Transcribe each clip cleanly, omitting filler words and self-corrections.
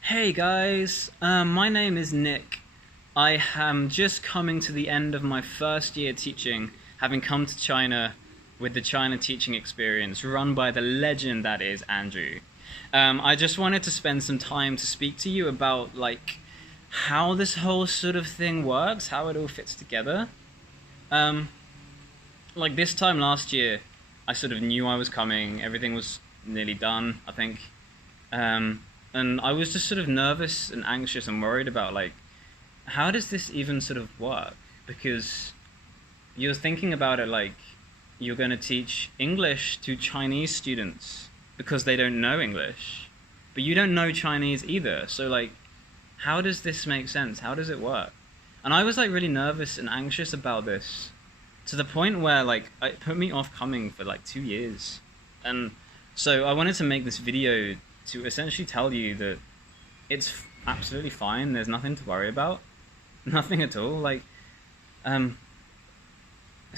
Hey guys, my name is Nick. I am just coming to the end of my first year teaching, having come to China with the China teaching experience run by the legend that is Andrew. I just wanted to spend some time to speak to you about how this whole sort of thing works, how it all fits together. Um, this time last year, I sort of knew I was coming. Everything was nearly done, I think. And I was just sort of nervous and anxious and worried about how does this even sort of work? Because you're thinking about it like you're going to teach English to Chinese students because they don't know English, but you don't know Chinese either. So how does this make sense? How does it work? And I was really nervous and anxious about this to the point where it put me off coming for 2 years. And so I wanted to make this video to essentially tell you that it's absolutely fine. There's nothing to worry about, nothing at all. It's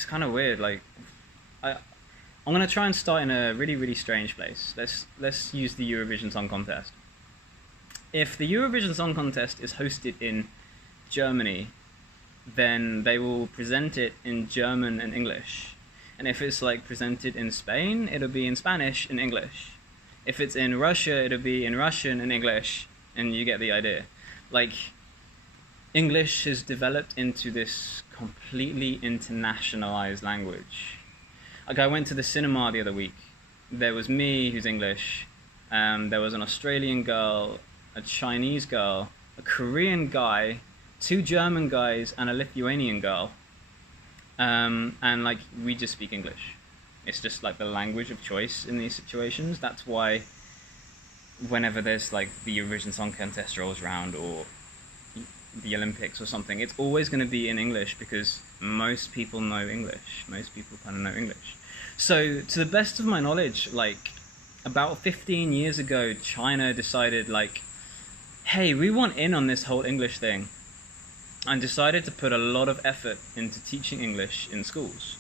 kind of weird. I'm gonna try and start in a really strange place. Let's use the Eurovision Song Contest. If the Eurovision Song Contest is hosted in Germany, then they will present it in German and English. And if it's presented in Spain, it'll be in Spanish and English. If it's in Russia, it'll be in Russian and English, and you get the idea. English has developed into this completely internationalized language. I went to the cinema the other week. There was me, who's English, there was an Australian girl, a Chinese girl, a Korean guy, two German guys, and a Lithuanian girl. And we just speak English. It's just the language of choice in these situations. That's why whenever there's the Eurovision Song Contest rolls around or the Olympics or something, it's always going to be in English because most people know English. Most people kind of know English. So to the best of my knowledge, about 15 years ago, China decided hey, we want in on this whole English thing, and decided to put a lot of effort into teaching English in schools.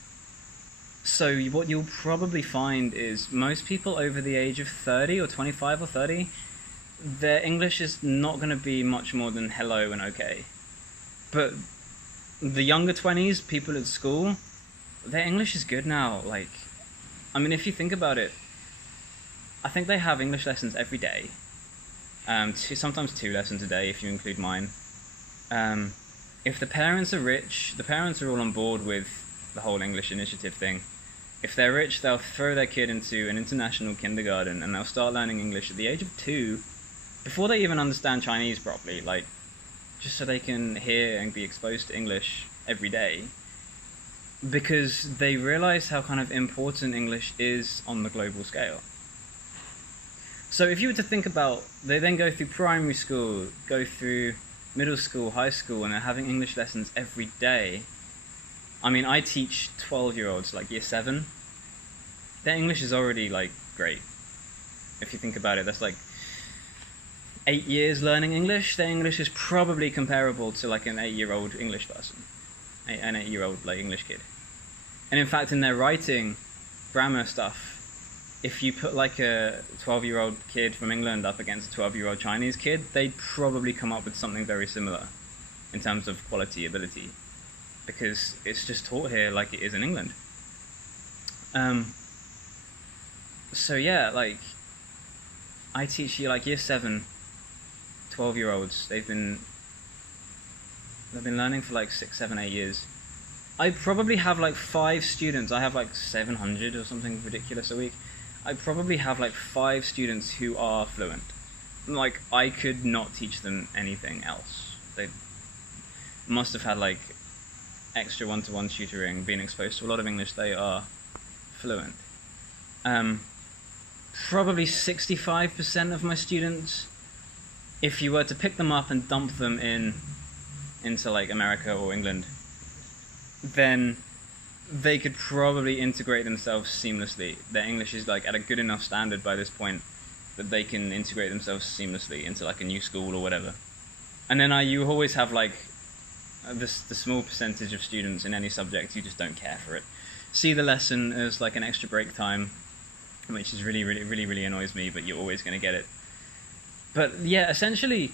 So what you'll probably find is most people over the age of 30 or 25 or 30, their English is not going to be much more than hello and okay. But the younger 20s, people at school, their English is good now. If you think about it, I think they have English lessons every day. Sometimes 2 lessons a day if you include mine. If the parents are rich, the parents are all on board with the whole English initiative thing. If they're rich, they'll throw their kid into an international kindergarten and they'll start learning English at the age of 2 before they even understand Chinese properly, just so they can hear and be exposed to English every day, because they realize how kind of important English is on the global scale. So if you were to think about, they then go through primary school, go through middle school, high school, and they're having English lessons every day. I teach 12-year-olds, year 7. Their English is already, great. If you think about it, that's 8 years learning English. Their English is probably comparable to, an 8-year-old English person. An 8-year-old, English kid. And in fact, in their writing, grammar stuff, if you put, a 12-year-old kid from England up against a 12-year-old Chinese kid, they'd probably come up with something very similar in terms of quality, ability. Because it's just taught here like it is in England. So yeah, I teach you year 7, 12-year-olds. They've been learning for 6, 7, 8 years. I probably have 5 students. I have 700 or something ridiculous a week. I probably have 5 students who are fluent. I could not teach them anything else. They must have had extra one-to-one tutoring, being exposed to a lot of English. They are fluent. Probably 65% of my students, if you were to pick them up and dump them into America or England, then they could probably integrate themselves seamlessly. Their English is at a good enough standard by this point that they can integrate themselves seamlessly into a new school or whatever. And then you always have the small percentage of students in any subject who just don't care for it. See the lesson as an extra break time, which is really annoys me, but you're always going to get it. But yeah, essentially,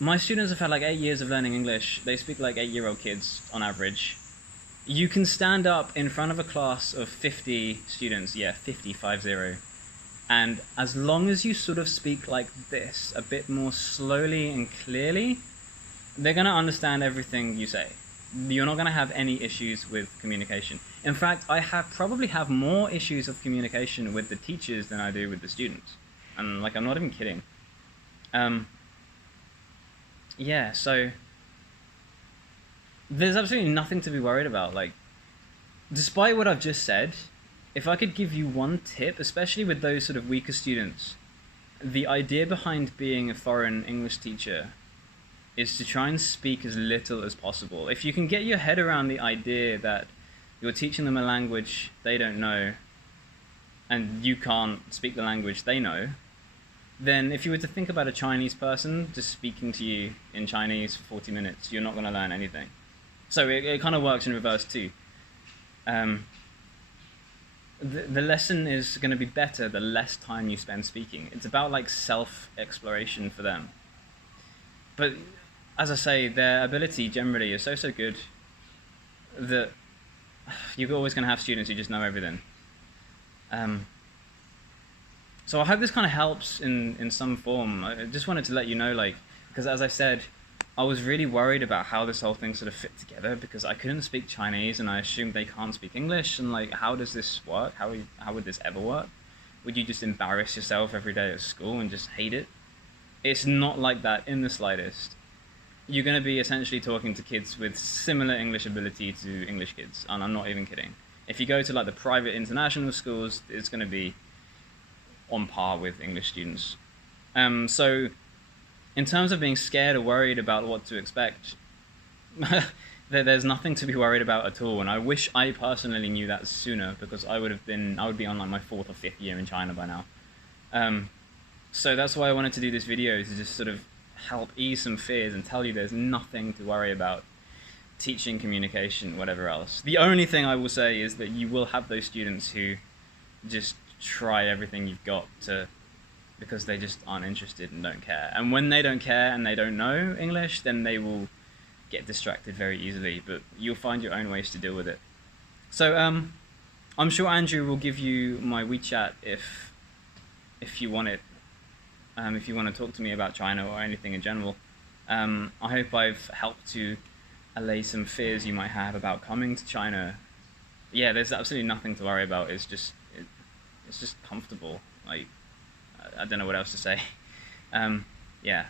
my students have had like 8 years of learning English. They speak like 8-year-old kids on average. You can stand up in front of a class of 50 students, yeah, 50, and as long as you sort of speak like this, a bit more slowly and clearly, they're going to understand everything you say. You're not going to have any issues with communication. In fact, I probably have more issues of communication with the teachers than I do with the students. And like, I'm not even kidding. Yeah, so there's absolutely nothing to be worried about. Like, despite what I've just said, if I could give you one tip, especially with those sort of weaker students, the idea behind being a foreign English teacher is to try and speak as little as possible. If you can get your head around the idea that you're teaching them a language they don't know and you can't speak the language they know, then if you were to think about a Chinese person just speaking to you in Chinese for 40 minutes, you're not going to learn anything. So it kind of works in reverse too. The lesson is going to be better the less time you spend speaking. It's about like self-exploration for them. But as I say, their ability generally is so good that you're always going to have students who just know everything. So I hope this kind of helps in some form. I just wanted to let you know, like, because as I said, I was really worried about how this whole thing sort of fit together because I couldn't speak Chinese and I assumed they can't speak English, and like, how does this work? How would this ever work? Would you just embarrass yourself every day at school and just hate it? It's not like that in the slightest. You're going to be essentially talking to kids with similar English ability to English kids, and I'm not even kidding. If you go to like the private international schools, it's going to be on par with English students. So in terms of being scared or worried about what to expect, there's nothing to be worried about at all, and I wish I personally knew that sooner, because I would be on like my 4th or 5th year in China by now. So that's why I wanted to do this video, to just sort of help ease some fears and tell you there's nothing to worry about teaching communication, whatever else. The only thing I will say is that you will have those students who just try everything you've got because they just aren't interested and don't care. And when they don't care and they don't know English, then they will get distracted very easily, but you'll find your own ways to deal with it. So I'm sure Andrew will give you my WeChat if you want it. If you want to talk to me about China or anything in general. I hope I've helped to allay some fears you might have about coming to China. Yeah, there's absolutely nothing to worry about. It's just comfortable. Like, I don't know what else to say. Yeah.